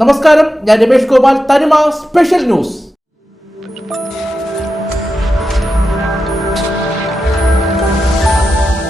നമസ്കാരം, ഞാൻ രമേഷ് ഗോപാൽ, തനിമ special news.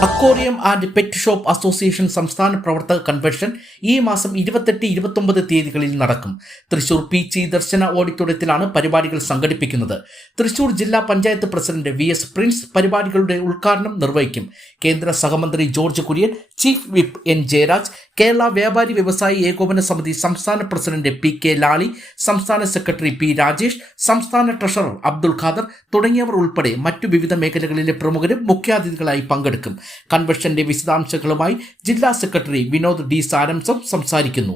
Aquarium and pet shop association സംസ്ഥാന പ്രവർത്തക കൺവെൻഷൻ ഈ മാസം 28-29 തീയതികളിൽ നടക്കും. തൃശൂർ പീച്ചി ദർശന ഓഡിറ്റോറിയത്തിലാണ് പരിപാടികൾ സംഘടിപ്പിക്കുന്നത്. തൃശൂർ ജില്ലാ പഞ്ചായത്ത് പ്രസിഡന്റ് VS പ്രിൻസ് പരിപാടികളുടെ ഉദ്ഘാടനം നിർവഹിക്കും. കേന്ദ്ര സഹമന്ത്രി George Kurian, chief whip N Jayaraj, Kerala വ്യാപാരി വ്യവസായി ഏകോപന സമിതി സംസ്ഥാന പ്രസിഡന്റ് PK ലാളി, സംസ്ഥാന സെക്രട്ടറി P രാജേഷ്, സംസ്ഥാന ട്രഷറർ അബ്ദുൾ ഖാദർ തുടങ്ങിയവർ ഉൾപ്പെടെ മറ്റു വിവിധ മേഖലകളിലെ പ്രമുഖരും മുഖ്യാതിഥികളായി പങ്കെടുക്കും. കൺവെൻഷന്റെ വിശദാംശങ്ങളുമായി ജില്ലാ സെക്രട്ടറി വിനോദ് D സാരംസം സംസാരിക്കുന്നു.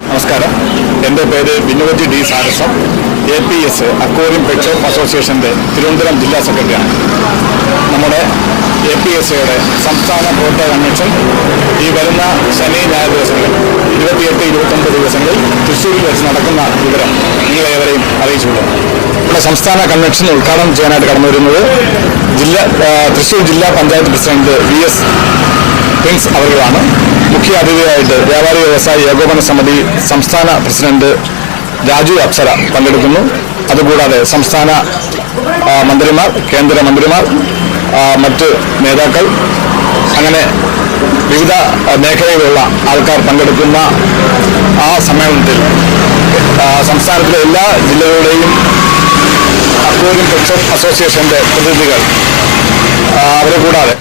നമസ്കാരം, എൻ്റെ പേര് Vinod D സാരസം, APS aquarium pet shop അസോസിയേഷൻ്റെ തിരുവനന്തപുരം ജില്ലാ സെക്രട്ടറിയാണ്. നമ്മുടെ APSയുടെ സംസ്ഥാന പ്രവർത്തക കൺവെൻഷൻ ഈ വരുന്ന ശനി ഞായർ ദിവസങ്ങളിൽ 28-29 ദിവസങ്ങളിൽ തൃശ്ശൂരിൽ വെച്ച് നടക്കുന്ന വിവരം നിങ്ങളേവരെയും അറിയിച്ചുകൊള്ളുന്നു. നമ്മുടെ സംസ്ഥാന കൺവെൻഷൻ ഉദ്ഘാടനം ചെയ്യാനായിട്ട് കടന്നു വരുന്നത് തൃശ്ശൂർ ജില്ലാ പഞ്ചായത്ത് പ്രസിഡന്റ് VS പ്രിൻസ് അവരുമാണ്. മുഖ്യ അതിഥിയായിട്ട് വ്യാപാരി വ്യവസായി ഏകോപന സമിതി സംസ്ഥാന പ്രസിഡന്റ് രാജു അപ്സര പങ്കെടുക്കുന്നു. അതുകൂടാതെ സംസ്ഥാന മന്ത്രിമാർ, കേന്ദ്ര മന്ത്രിമാർ, മറ്റ് നേതാക്കൾ, അങ്ങനെ വിവിധ മേഖലയിലുള്ള ആൾക്കാർ പങ്കെടുക്കുന്ന ആ സമ്മേളനത്തിൽ സംസ്ഥാനത്തിലെ എല്ലാ ജില്ലകളുടെയും അക്വേറിയം പെറ്റ് ഷോപ്പ് അസോസിയേഷൻ്റെ പ്രതിനിധികൾ അവരെ കൂടാതെ